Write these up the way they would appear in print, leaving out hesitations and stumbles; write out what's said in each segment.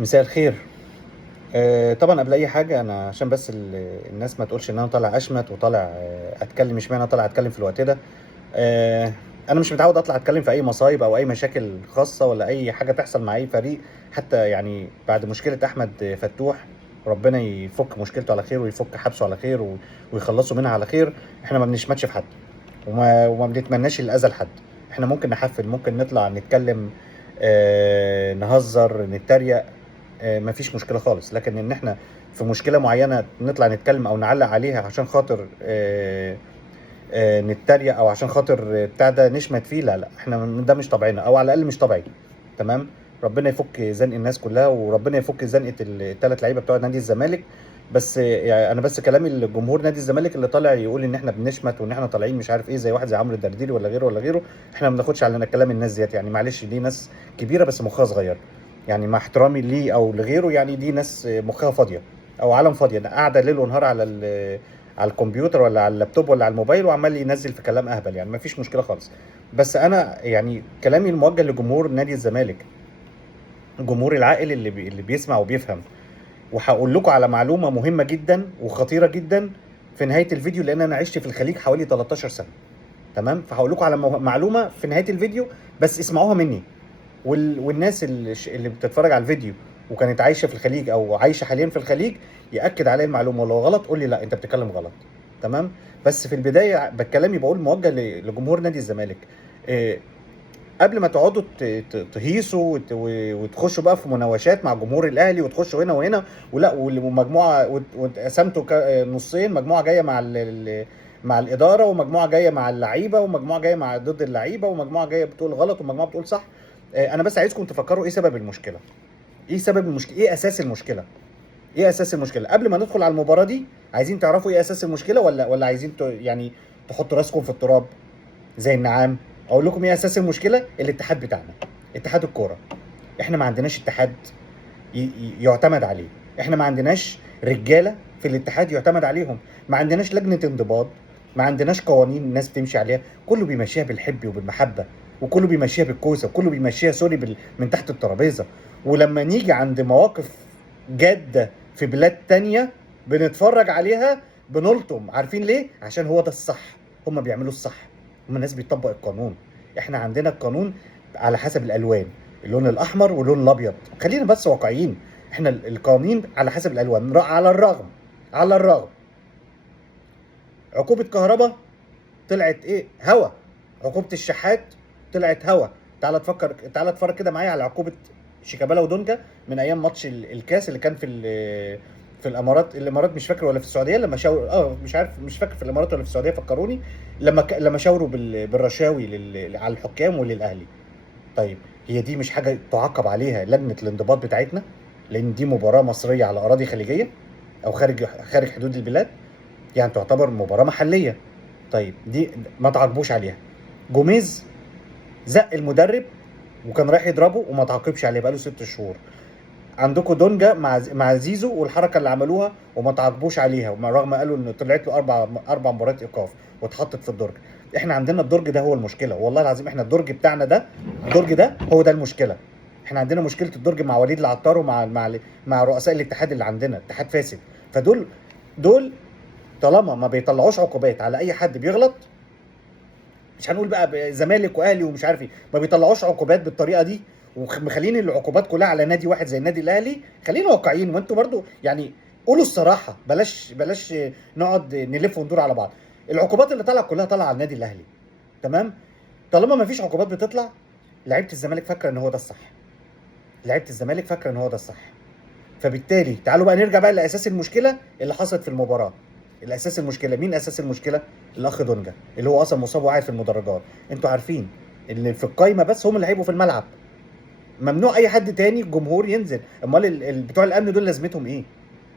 مساء الخير. طبعا قبل اي حاجه انا عشان بس الناس ما تقولش ان انا طالع اشمت وطالع اتكلم. مش معنى طالع اتكلم في الوقت ده. آه، انا مش متعود اطلع اتكلم في اي مصايب او اي مشاكل خاصه ولا اي حاجه تحصل مع اي فريق. حتى يعني بعد مشكله احمد فتوح، ربنا يفك مشكلته على خير ويفك حبسه على خير ويخلصوا منها على خير. احنا ما بنشمتش في حد وما بنتمناش الاذى لحد. احنا ممكن نحفل، ممكن نطلع نتكلم، نهزر نتريق، مفيش مشكله خالص. لكن ان احنا في مشكله معينه نطلع نتكلم او نعلق عليها عشان خاطر نتريق او عشان خاطر بتاع ده نشمت فيه، لا لا، احنا ده مش طبعنا او على الاقل مش طبيعي. تمام. ربنا يفك زنق الناس كلها وربنا يفك زنقه الثلاث لعيبه بتوع نادي الزمالك. بس يعني انا بس كلامي لجمهور نادي الزمالك اللي طالع يقول ان احنا بنشمت وان احنا طالعين مش عارف ايه زي واحد زي عمرو الدرديري ولا غيره ولا غيره. احنا ما بناخدش علينا كلام الناس ديت، يعني معلش دي ناس كبيره بس مخها صغير. يعني مع احترامي ليه او لغيره، يعني دي ناس مخها فاضيه او عالم فاضيه قاعده ليل ونهار على الكمبيوتر ولا على اللابتوب ولا على الموبايل وعمال ينزل في كلام اهبل. يعني مفيش مشكله خالص. بس انا يعني كلامي الموجه لجمهور نادي الزمالك، الجمهور العاقل اللي بيسمع وبيفهم. وهقول لكم على معلومه مهمه جدا وخطيره جدا في نهايه الفيديو، لان انا عشت في الخليج حوالي 13 سنه. تمام. فهقول لكم على معلومه في نهايه الفيديو، بس اسمعوها مني. والناس اللي بتتفرج على الفيديو وكانت عايشه في الخليج او عايشه حاليا في الخليج ياكد عليا المعلومه، ولو غلط قول لي لا انت بتتكلم غلط. تمام. بس في البدايه بكلامي بقول موجه لجمهور نادي الزمالك. إيه، قبل ما تقعدوا تهيصوا وتخشوا بقى في مناوشات مع جمهور الاهلي وتخشوا هنا وهنا ولا ومجموعه واتقسمتوا نصين، مجموعه جايه مع الاداره ومجموعه جايه مع اللعيبه ومجموعه جايه مع ضد اللعيبه ومجموعه جايه بتقول غلط ومجموعه بتقول صح. انا بس عايزكم تفكروا ايه سبب المشكله. ايه سبب المشكله؟ ايه اساس المشكله؟ ايه اساس المشكله قبل ما ندخل على المباراه دي؟ عايزين تعرفوا ايه اساس المشكله ولا عايزين يعني تحطوا راسكم في التراب زي النعام؟ اقول لكم ايه اساس المشكله. الاتحاد بتاعنا، اتحاد الكوره. احنا ما عندناش اتحاد يعتمد عليه. احنا ما عندناش رجاله في الاتحاد يعتمد عليهم. ما عندناش لجنه انضباط. ما عندناش قوانين الناس بتمشي عليها. كله بيمشيها بالحب وبالمحبه، وكله بيمشيها بالكوسه، وكله بيمشيها سوري من تحت الترابيزه. ولما نيجي عند مواقف جاده في بلاد تانية بنتفرج عليها بنلطم. عارفين ليه؟ عشان هو ده الصح. هم بيعملوا الصح. هم الناس بيطبق القانون. احنا عندنا القانون على حسب الالوان، اللون الاحمر واللون الابيض. خلينا بس واقعيين. احنا القوانين على حسب الالوان. على الرغم عقوبه كهرباء طلعت ايه؟ هوا. عقوبه الشحات طلعت هوا. تعال اتفرج كده معايا على عقوبه شيكابالا ودونجا من ايام ماتش الكاس اللي كان في الامارات مش فاكر ولا في السعوديه، لما شاور مش عارف، مش فاكر في الامارات ولا في السعوديه، فكروني. لما شاوروا بالرشاوي على الحكام وللاهلي. طيب، هي دي مش حاجه تعاقب عليها لجنه الانضباط بتاعتنا؟ لان دي مباراه مصريه على اراضي خليجيه او خارج حدود البلاد، يعني تعتبر مباراه محليه. طيب دي ما تعاقبوش عليها. جوميز زق المدرب وكان رايح يضربه وما تعاقبش عليه بقاله 6 شهور. عندكم دونجا مع زيزو والحركه اللي عملوها وما تعاقبوش عليها، رغم قالوا ان طلعت له اربع مباريات ايقاف واتحطت في الدرج. احنا عندنا الدرج ده هو المشكله، والله العظيم احنا الدرج بتاعنا ده، الدرج ده هو ده المشكله. احنا عندنا مشكله الدرج مع وليد العطار مع رؤساء الاتحاد اللي عندنا، اتحاد فاسد. دول طالما ما بيطلعوش عقوبات على اي حد بيغلط، مش هنقول بقى زمالك واهلي ومش عارف ايه، ما بيطلعوش عقوبات بالطريقه دي ومخلين العقوبات كلها على نادي واحد زي النادي الاهلي. خلينا واقعيين وانتوا برضو يعني قولوا الصراحه. بلاش نقعد نلف وندور على بعض. العقوبات اللي طالعه كلها طالعه على النادي الاهلي. تمام. طالما ما فيش عقوبات بتطلع، لعيبه الزمالك فاكره ان هو ده الصح. لعيبه الزمالك فاكره ان هو ده الصح. فبالتالي تعالوا بقى نرجع بقى لاساس المشكله اللي حصلت في المباراه. الاساس المشكله مين؟ اساس المشكله الاخ دونجا اللي هو اصلا مصاب وقاعد في المدرجات. انتوا عارفين اللي في القايمه بس هم اللي هيبقوا في الملعب. ممنوع اي حد تاني الجمهور ينزل. امال بتوع الامن دول لازمتهم ايه؟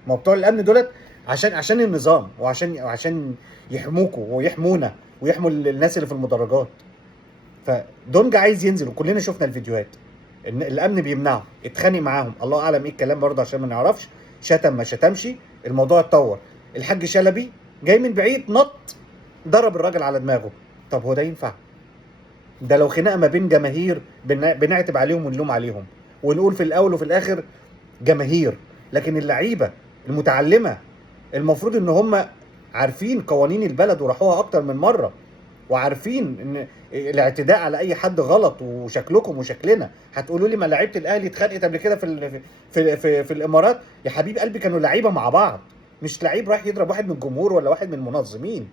ما بتوع الامن دولت عشان النظام وعشان يحموكوا ويحمونا ويحموا الناس اللي في المدرجات. فدونجا عايز ينزل وكلنا شفنا الفيديوهات. ان الامن بيمنعه، اتخانق معاهم، الله اعلم ايه الكلام برضه عشان ما نعرفش. شتم ما شتمش، الموضوع اتطور. الحاج شلبي جاي من بعيد نط ضرب الراجل على دماغه. طب هو ده ينفع؟ ده لو خناقه ما بين جماهير بنعتب عليهم ونلوم عليهم ونقول في الاول وفي الاخر جماهير، لكن اللعيبه المتعلمه المفروض ان هم عارفين قوانين البلد وراحوها اكتر من مره، وعارفين ان الاعتداء على اي حد غلط، وشكلكم وشكلنا. هتقولوا لي ما لعيبه الاهلي اتخانقت قبل كده في الامارات؟ يا حبيب قلبي كانوا لعيبه مع بعض، مش لعيب راح يضرب واحد من الجمهور ولا واحد من المنظمين.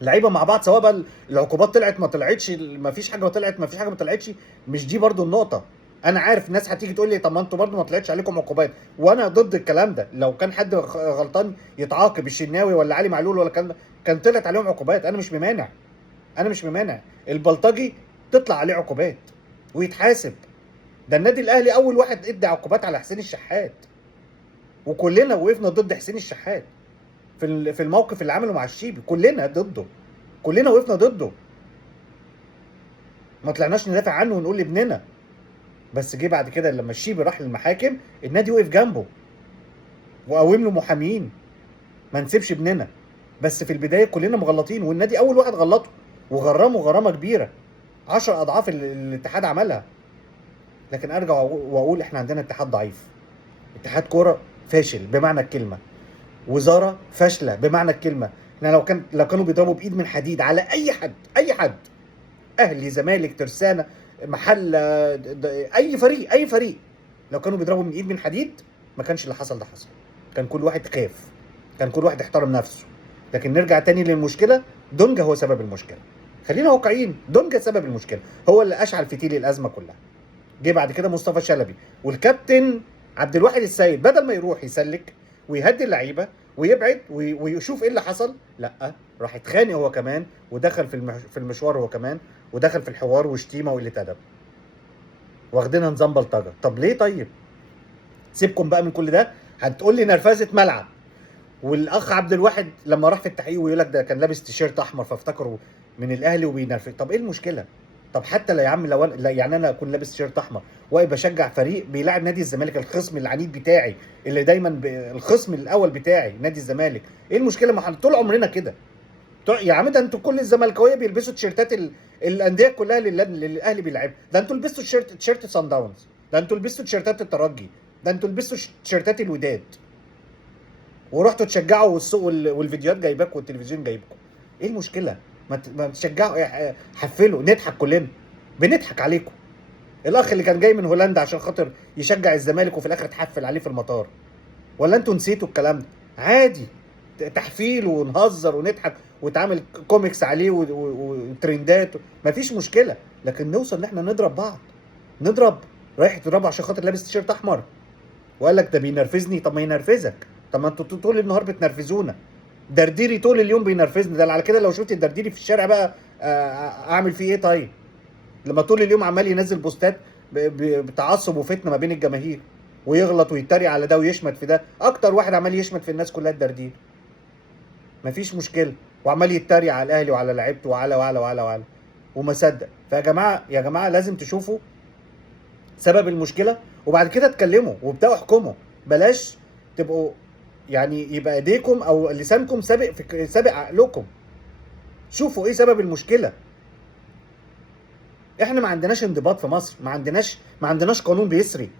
لعيبه مع بعض، سواء بقى العقوبات طلعت ما طلعتش، ما فيش حاجه طلعت ما فيش حاجه ما طلعتش، مش دي برضو النقطه. انا عارف الناس هتيجي تقول لي طب ما انتوا برضو ما طلعتش عليكم عقوبات، وانا ضد الكلام ده. لو كان حد غلطان يتعاقب، الشناوي ولا علي معلول ولا الكلام ده، كان طلعت عليهم عقوبات. انا مش ممانع، انا مش ممانع البلطجي تطلع عليه عقوبات ويتحاسب. ده النادي الاهلي اول واحد ادى عقوبات على حسين الشحات، وكلنا وقفنا ضد حسين الشحات في الموقف اللي عمله مع الشيبي، كلنا ضده، كلنا وقفنا ضده، ما طلعناش ندافع عنه ونقول لابننا. بس جه بعد كده لما الشيبي راح للمحاكم، النادي وقف جنبه وقوم له محامين، ما نسيبش ابننا. بس في البدايه كلنا مغلطين، والنادي اول واحد غلطه وغرمه غرامه كبيره 10 اضعاف اللي الاتحاد عملها. لكن ارجع واقول احنا عندنا اتحاد ضعيف، اتحاد كوره فاشل بمعنى الكلمه، وزاره فاشله بمعنى الكلمه. احنا لو كانوا بيضربوا بايد من حديد على اي حد، اهلي زمالك ترسانه محل، اي فريق، لو كانوا بيضربوا من ايد من حديد ما كانش اللي حصل ده حصل. كان كل واحد خاف، كان كل واحد احترم نفسه. لكن نرجع تاني للمشكله، دونجا هو سبب المشكله. خلينا واقعيين، دونجا سبب المشكله، هو اللي اشعل فتيل الازمه كلها. جه بعد كده مصطفى شلبي والكابتن عبد الواحد السيد، بدل ما يروح يسلك ويهدي اللعيبه ويبعد ويشوف ايه اللي حصل، لا، راح اتخانق هو كمان، ودخل في المشوار هو كمان، ودخل في الحوار وشتيمه وقله ادب، واخدينها نظام بلطجه. طب ليه؟ طيب سيبكم بقى من كل ده. هتقول لي نرفزه ملعب، والاخ عبد الواحد لما راح في التحقيق ويقول لك ده كان لابس تيشيرت احمر فافتكروا من الاهلي وبينرفز. طب ايه المشكله؟ طب حتى لا يا عم، لو لا يعني انا اكون لابس تيشيرت احمر واقف بشجع فريق بيلاعب نادي الزمالك، الخصم العنيد بتاعي اللي دايما الخصم الاول بتاعي نادي الزمالك، ايه المشكله؟ ما احنا طول عمرنا كده. يا عم ده انتوا كل الزملكاويه بيلبسوا تيشيرتات الانديه كلها اللي الاهلي بيلعبها. ده انتوا لبستوا تيشيرت سان داونز، ده انتوا لبستوا تيشيرتات الترجي، ده انتوا لبستوا تيشيرتات الوداد، ورحتوا تشجعوا والفيديوهات جايباكم والتلفزيون جايبكم. ايه المشكله؟ ما تشجعوا، حفلوا، نضحك كلنا، بنضحك عليكم. الاخ اللي كان جاي من هولندا عشان خاطر يشجع الزمالك وفي الاخر اتحفل عليه في المطار، ولا انتوا نسيتوا الكلام ده؟ عادي، تحفيل ونهزر ونضحك وتعمل كوميكس عليه وترندات، مفيش مشكله. لكن نوصل ان احنا نضرب بعض، نضرب، رايح تضربه عشان خاطر لابس تيشيرت احمر وقال لك ده بينرفزني. طب ما ينرفزك، طب ما انتوا طول النهار بتنرفزونا. درديري طول اليوم بينرفزني، ده على كده لو شفت الدرديري في الشارع بقى اعمل فيه ايه؟ طيب لما طول اليوم عمال ينزل بوستات بتعصب وفتنه ما بين الجماهير، ويغلط ويتريق على ده ويشمت في ده، اكتر واحد عمال يشمت في الناس كلها الدردير، مفيش مشكله، وعمال يتريق على الاهلي وعلى لعيبته وعلى وما صدق. فيا جماعه، يا جماعه لازم تشوفوا سبب المشكله وبعد كده اتكلموا وابداوا احكموا. بلاش تبقوا يعني يبقى ايديكم او لسانكم سابق عقلكم. شوفوا ايه سبب المشكله. احنا ما عندناش انضباط في مصر، ما عندناش قانون بيسري.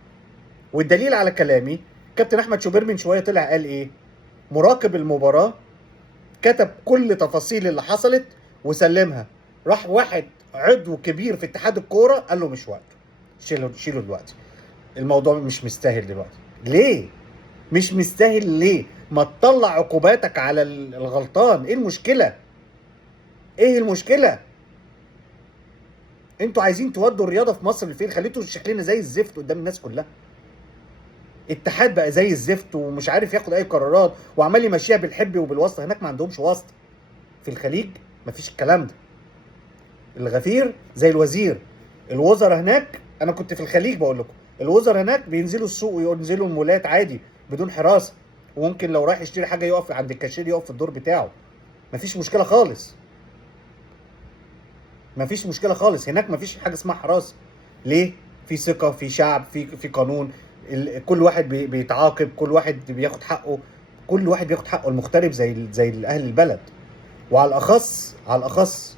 والدليل على كلامي، كابتن احمد شوبير من شويه طلع قال ايه؟ مراقب المباراه كتب كل تفاصيل اللي حصلت وسلمها. راح واحد عضو كبير في اتحاد الكوره قال له مش وقته، شيله دلوقتي، الموضوع مش مستاهل دلوقتي. ليه مش مستاهل؟ ليه؟ ما تطلع عقوباتك على الغلطان. ايه المشكله؟ ايه المشكله؟ انتوا عايزين تودوا الرياضه في مصر لفين؟ خليتوا شكلنا زي الزفت قدام الناس كلها. اتحاد بقى زي الزفت ومش عارف ياخد اي قرارات، وعمال يمشيها بالحب وبالواسطه. هناك ما عندهمش واسطه، في الخليج مفيش الكلام ده. الغفير زي الوزير. الوزراء هناك، انا كنت في الخليج بقول لكم، الوزراء هناك بينزلوا السوق وينزلوا المولات عادي بدون حراسه، وممكن لو رايح يشتري حاجه يقف عند الكاشير، يقف في الدور بتاعه، مفيش مشكله خالص. مفيش مشكله خالص هناك، مفيش حاجه اسمها حراسه. ليه؟ في ثقه، في شعب، في قانون، كل واحد بيتعاقب، كل واحد بياخد حقه، كل واحد بياخد حقه. المغترب زي اهل البلد. وعلى الاخص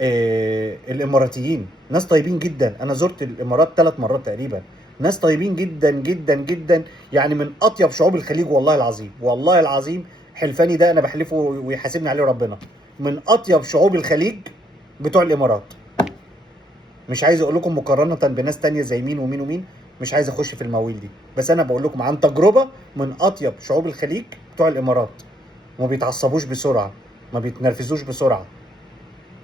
الاماراتيين ناس طيبين جدا. انا زرت الامارات 3 مرات تقريبا. ناس طيبين جدا جدا جدا، يعني من اطيب شعوب الخليج، والله العظيم والله العظيم. حلفاني ده انا بحلفه ويحاسبني عليه ربنا، من اطيب شعوب الخليج بتوع الامارات. مش عايز اقول لكم مقارنه بناس تانية زي مين ومين ومين، مش عايز اخش في المواويل دي، بس انا بقول لكم عن تجربه من اطيب شعوب الخليج بتوع الامارات. وما بيتعصبوش بسرعه، ما بيتنرفزوش بسرعه.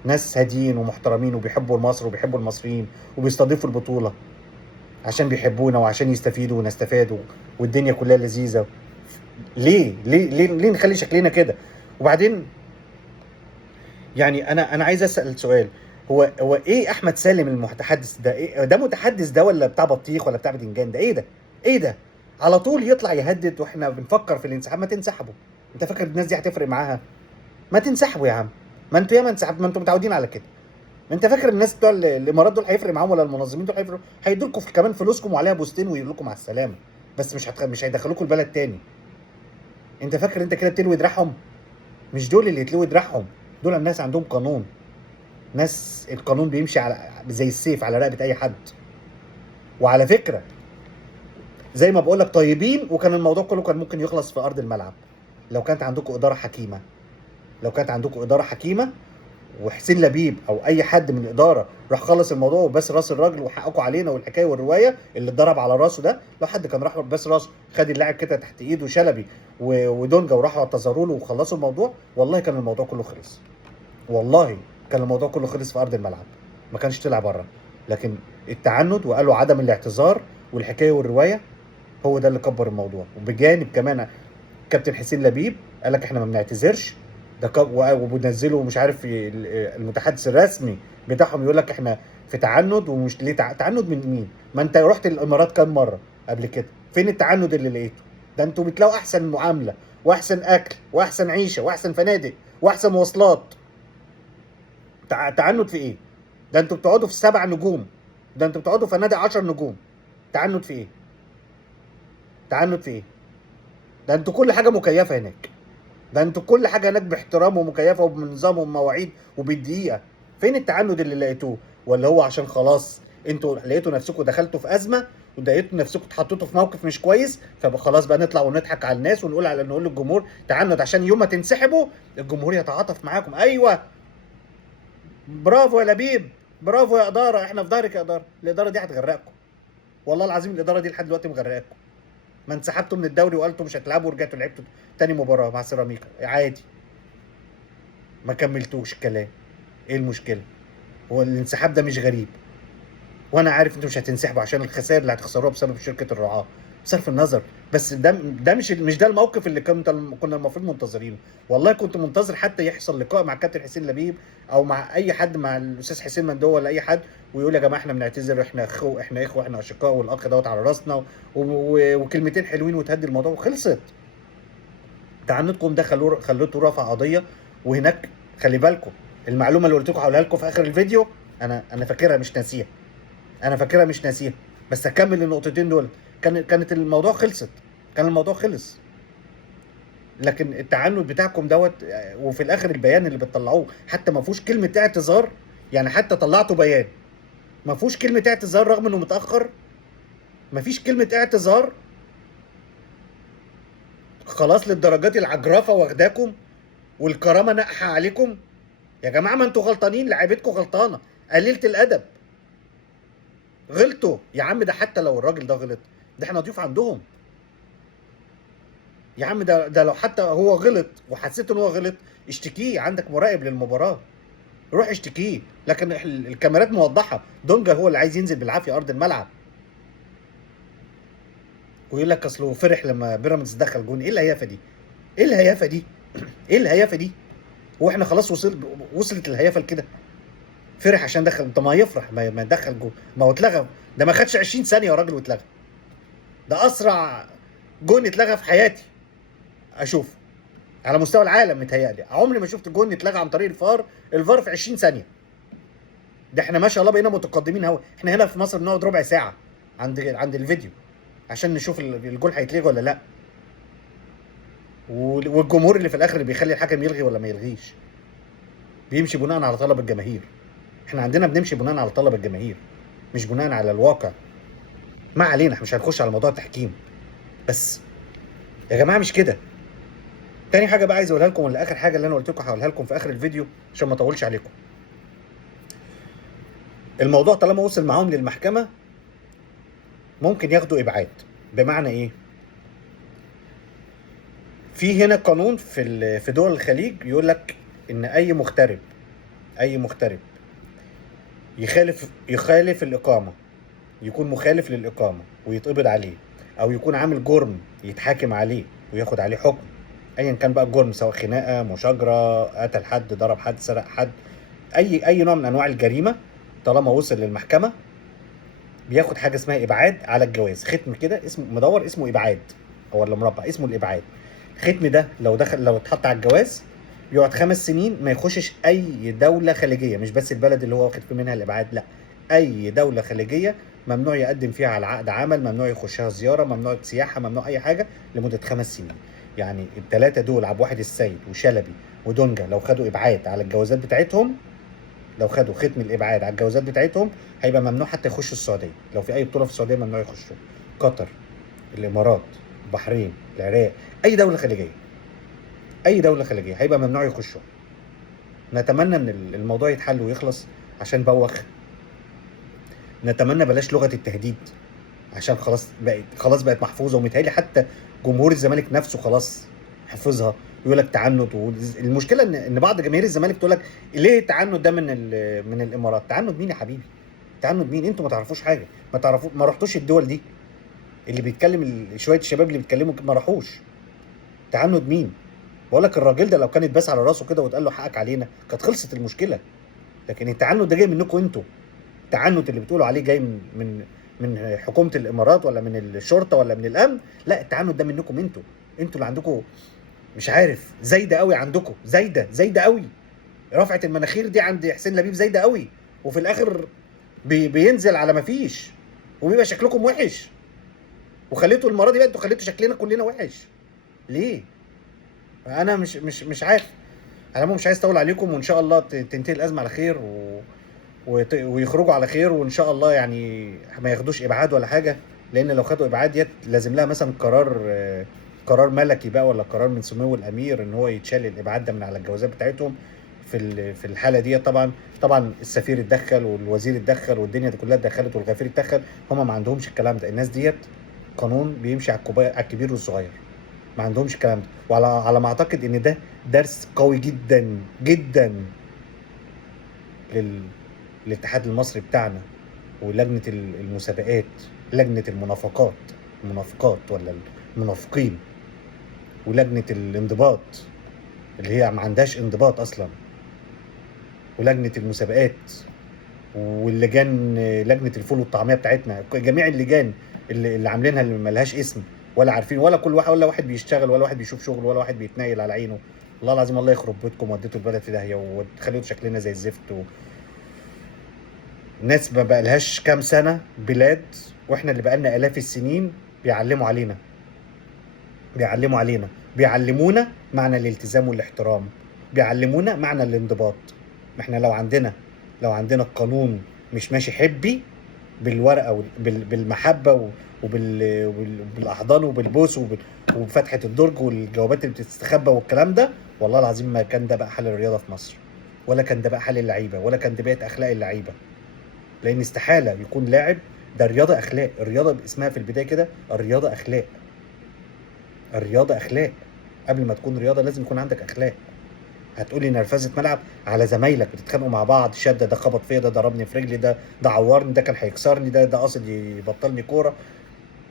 ناس هاديين ومحترمين وبيحبوا مصر وبيحبوا المصريين، وبيستضيفوا البطوله عشان بيحبونا وعشان يستفيدوا ونستفادوا، والدنيا كلها لذيذه. ليه نخلي شكلنا كده؟ وبعدين يعني انا عايز اسال سؤال. هو ايه احمد سالم المتحدث ده؟ ايه ده؟ متحدث ده ولا بتاع بطيخ ولا بتاع بدنجان؟ ده ايه ده؟ ايه ده؟ على طول يطلع يهدد واحنا بنفكر في الانسحاب. ما تنسحبوا. انت فاكر الناس دي هتفرق معاها؟ ما تنسحبوا يا عم. ما انتوا ياما انسحبتوا، ما انتوا متعودين على كده. انت فاكر الناس بتوع الامارات دول هيفرق معاهم؟ ولا المنظمين دول هيفرقوا؟ هيدوا لكم كمان فلوسكم وعليها بوستين ويقولوا لكم مع السلامه، بس مش هيدخلوكم البلد تاني. انت فاكر انت كده بتلوي دراعهم؟ مش دول اللي يتلوي دراعهم، دول الناس عندهم قانون. ناس القانون بيمشي على زي السيف على رقبه اي حد. وعلى فكره زي ما بقول لك طيبين، وكان الموضوع كله كان ممكن يخلص في ارض الملعب لو كانت عندكم اداره حكيمه. لو كانت عندكم اداره حكيمه وحسين لبيب او اي حد من الاداره راح خلص الموضوع وبس راس الراجل وحققوا علينا والحكايه والروايه اللي اتضرب على راسه ده. لو حد كان راح بس راسه، خد اللاعب كده تحت ايده شلبي ودونجا وراحوا اعتذروا له وخلصوا الموضوع، والله كان الموضوع كله خلص. والله كان الموضوع كله خلص في ارض الملعب، ما كانش طلع بره. لكن التعنت وقالوا عدم الاعتذار والحكايه والروايه هو ده اللي كبر الموضوع. وبجانب كمان كابتن حسين لبيب قال لك احنا ما بنعتذرش. ده وبنزلوا مش عارف المتحدث الرسمي بتاعهم يقول لك احنا في تعنت. ومش ليه تعنت من مين؟ ما انت رحت الامارات كام مره قبل كده؟ فين التعنت اللي لقيته؟ ده انتوا بتلاقوا احسن معامله واحسن اكل واحسن عيشه واحسن فنادق واحسن مواصلات. تعنت في ايه؟ ده انتوا بتقعدوا في 7 نجوم، ده انتوا بتقعدوا في فنادق 10 نجوم. تعنت في ايه؟ تعنت في ايه؟ ده انتوا كل حاجه مكيفه هناك. ده انتوا كل حاجه هناك باحترام ومكيفه وبنظام ومواعيد وبالدقيقه. فين التعند اللي لقيتوه؟ ولا هو عشان خلاص انتوا لقيتوا نفسكم دخلتوا في ازمه ولقيتوا نفسكم اتحطيتوا في موقف مش كويس، فخلاص بقى نطلع ونضحك على الناس ونقول نقول للجمهور تعنت عشان يوم ما تنسحبوا الجمهور يتعاطف معاكم؟ ايوه، برافو يا لبيب، برافو يا اداره، احنا في ظهرك يا اداره. الاداره دي هتغرقكم، والله العظيم الاداره دي لحد دلوقتي مغرقاكم. ما انسحبتوا من الدوري وقالتوا مش هتلعبوا ورجعتوا لعبتوا تاني مباراه مع سيراميكا عادي، ما كملتوش الكلام. ايه المشكله؟ هو الانسحاب ده مش غريب، وانا عارف انتوا مش هتنسحبوا عشان الخسائر اللي هتخسروها بسبب شركه الرعاه، بصرف النظر. بس ده مش ده الموقف اللي كنا المفروض منتظرينه. والله كنت منتظر حتى يحصل لقاء مع كابتن حسين لبيب او مع اي حد، مع الاستاذ حسين مندوه ولا اي حد، ويقول يا جماعه احنا بنعتذر، احنا اخوه احنا اشقاء، والاخ دوت على راسنا، وكلمتين حلوين وتهدي الموضوع وخلصت. تعنتكم ده خلوته رفع قضيه. وهناك خلي بالكم، المعلومه اللي قلت لكم هقولها لكم في اخر الفيديو، انا فاكرها مش ناسيها. انا فاكرها مش ناسيها، بس اكمل النقطتين دول. كانت الموضوع خلصت، كان الموضوع خلص. لكن التعنت بتاعكم دوت، وفي الاخر البيان اللي بتطلعوه حتى ما فيهوش كلمه اعتذار. يعني حتى طلعتوا بيان ما فيهوش كلمه اعتذار رغم انه متاخر. ما فيش كلمه اعتذار. خلاص للدرجات العجرفه واخداكم والكرامه ناقحه عليكم. يا جماعه ما انتوا غلطانين، لعيبتكم غلطانه، قليله الادب، غلطوا يا عم. ده حتى لو الراجل ده غلط، ده احنا ضيوف عندهم يا عم. ده لو حتى هو غلط وحسيت ان هو غلط، اشتكيه، عندك مراقب للمباراه، روح اشتكيه. لكن الكاميرات موضحه دونجا هو اللي عايز ينزل بالعافيه ارض الملعب، ويقول لك اصله فرح لما بيراميدز دخل جون. ايه الهيافه دي؟ ايه الهيافه دي؟ ايه الهيافه دي؟ هو احنا خلاص وصلت الهيافه لكده؟ فرح عشان دخل؟ طب ما يفرح ما يدخل جون، ما هو اتلغى. ده ما خدش 20 ثانيه يا راجل واتلغى. ده اسرع جون اتلغى في حياتي اشوفه على مستوى العالم. متهيألي عمري ما شفت جون اتلغى عن طريق الفار في 20 ثانيه. ده احنا ما شاء الله بقينا متقدمين قوي. احنا هنا في مصر بنقعد ربع ساعه عند الفيديو عشان نشوف الجول هيتلغي ولا لا. والجمهور اللي في الاخر اللي بيخلي الحكم يلغي ولا ما يلغيش، بيمشي بناء على طلب الجماهير. احنا عندنا بنمشي بناء على طلب الجماهير مش بناء على الواقع. ما علينا، احنا مش هنخش على موضوع التحكيم، بس يا جماعه مش كده. تاني حاجه بقى عايز اقولها لكم، ولا اخر حاجه اللي انا قلت لكم هقولها لكم في اخر الفيديو عشان ما اطولش عليكم. الموضوع طالما وصل معاهم للمحكمه ممكن ياخدوا ابعاد. بمعنى ايه؟ في هنا قانون في دول الخليج يقول لك ان اي مغترب يخالف الاقامه، يكون مخالف للاقامه ويتقبض عليه، او يكون عامل جرم يتحاكم عليه وياخد عليه حكم، ايا كان بقى الجرم، سواء خناقه، مشاجره، قتل حد، ضرب حد، سرق حد، اي نوع من انواع الجريمه، طالما وصل للمحكمه بياخد حاجه اسمها ابعاد على الجواز. ختم كده اسمه مدور، اسمه ابعاد، او ولا مربع اسمه الابعاد. الختم ده لو اتحط على الجواز يقعد 5 سنين ما يخشش اي دوله خليجيه، مش بس البلد اللي هو واخد فيه منها الابعاد، لا، اي دوله خليجيه ممنوع يقدم فيها على عقد عمل، ممنوع يخشها زياره، ممنوع سياحه، ممنوع اي حاجه لمده 5 سنين. يعني الثلاثه دول، عبد الواحد السيد وشلبي ودونجا، لو خدوا ابعاد على الجوازات بتاعتهم، لو خدوا ختم الابعاد على الجوازات بتاعتهم، هيبقى ممنوع حتى يخشوا السعوديه. لو في اي بطوله في السعوديه ممنوع يخشوا. قطر، الامارات، البحرين، العراق، اي دوله خليجيه هيبقى ممنوع يخشوا. نتمنى ان الموضوع يتحل ويخلص عشان بوخ. نتمنى بلاش لغه التهديد، عشان خلاص بقت محفوظه، ومتهيألي حتى جمهور الزمالك نفسه خلاص حفظها. يقول لك تعنت، والمشكله ان بعض جماهير الزمالك تقول لك ليه التعنت ده من الامارات؟ تعنت مين يا حبيبي؟ تعنت مين؟ انتوا ما تعرفوش حاجه، ما رحتوش الدول دي. اللي بيتكلم شويه الشباب اللي بيتكلموا ما راحوش. تعنت مين؟ بقول لك الراجل ده لو كان اتباس على راسه كده واتقال له حقك علينا كانت خلصت المشكله. لكن التعنت ده جاي منكم انتوا. التعنت اللي بتقولوا عليه جاي من حكومه الامارات ولا من الشرطه ولا من الامن؟ لا، التعنت ده منكم انتوا اللي عندكم مش عارف زايده قوي، عندكم زايده قوي. رفعه المناخير دي عند حسين لبيب زايده قوي، وفي الاخر بينزل على ما فيش، وبيبقى شكلكم وحش. وخليتوا المره دي بقى انتوا خليتوا شكلنا كلنا وحش. ليه؟ انا مش عارف. انا مش عايز اطول عليكم، وان شاء الله تنتهي الازمه على خير ويخرجوا على خير، وان شاء الله يعني ما ياخدوش ابعاد ولا حاجه. لان لو خدوا ابعاد ديت لازم لها مثلا قرار ملكي بقى، ولا قرار من سمو الامير ان هو يتشال الابعاد ده من على الجوازات بتاعتهم. في الحاله دي طبعا السفير اتدخل والوزير اتدخل والدنيا دي كلها اتدخلت والغفير اتدخل. هم ما عندهمش الكلام ده. الناس ديت قانون بيمشي على الكبير والصغير، ما عندهمش الكلام ده. وعلى ما اعتقد ان ده درس قوي جدا جدا للاتحاد المصري بتاعنا، ولجنه المسابقات، لجنه المنافقات ولا المنافقين، ولجنه الانضباط اللي هي ما عندهاش انضباط اصلا، ولجنه المسابقات، واللجان، لجنه الفول والطعميه بتاعتنا، جميع اللجان اللي عاملينها اللي ملهاش اسم ولا عارفين، ولا كل واحد، ولا واحد بيشتغل، ولا واحد بيشوف شغل، ولا واحد بيتنايل على عينه. والله العظيم الله يخرب بيتكم، وديتوا البلد في داهيه وخليتوا شكلنا زي الزفت. ناس ما بقالهاش كام سنه بلاد، واحنا اللي بقالنا الاف السنين بيعلمونا معنى الالتزام والاحترام، بيعلمونا معنى الانضباط. ما احنا لو عندنا القانون مش ماشي حبي بالورقه بالمحبه وبالاحضان وبالبوس وبفتحه الدرج والجوابات اللي بتستخبى والكلام ده، والله العظيم ما كان ده بقى حل الرياضه في مصر، ولا كان ده بقى حل اللعيبه، ولا كان ده بقت اخلاق اللعيبه. لان استحاله يكون لاعب، ده الرياضه اخلاق. الرياضه اسمها في البدايه كده الرياضه اخلاق. قبل ما تكون رياضه لازم يكون عندك اخلاق. هتقولي نرفزه ملعب على زمايلك بتتخانقوا مع بعض، شده، ده خبط فيا، ده ضربني في رجلي، ده عورني، ده كان هيكسرني، ده قاصد يبطلني كوره.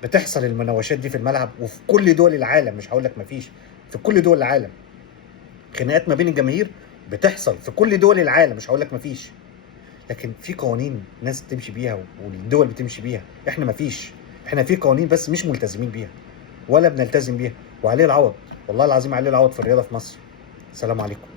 بتحصل المناوشات دي في الملعب، وفي كل دول العالم، مش هقول لك مفيش، في كل دول العالم خناقات ما بين الجماهير بتحصل في كل دول العالم، مش هقول لك مفيش. لكن في قوانين ناس تمشي بيها والدول بتمشي بيها، احنا مفيش. احنا في قوانين بس مش ملتزمين بيها ولا بنلتزم بيها، وعليه العوض، والله العظيم عليه العوض في الرياضه في مصر. السلام عليكم.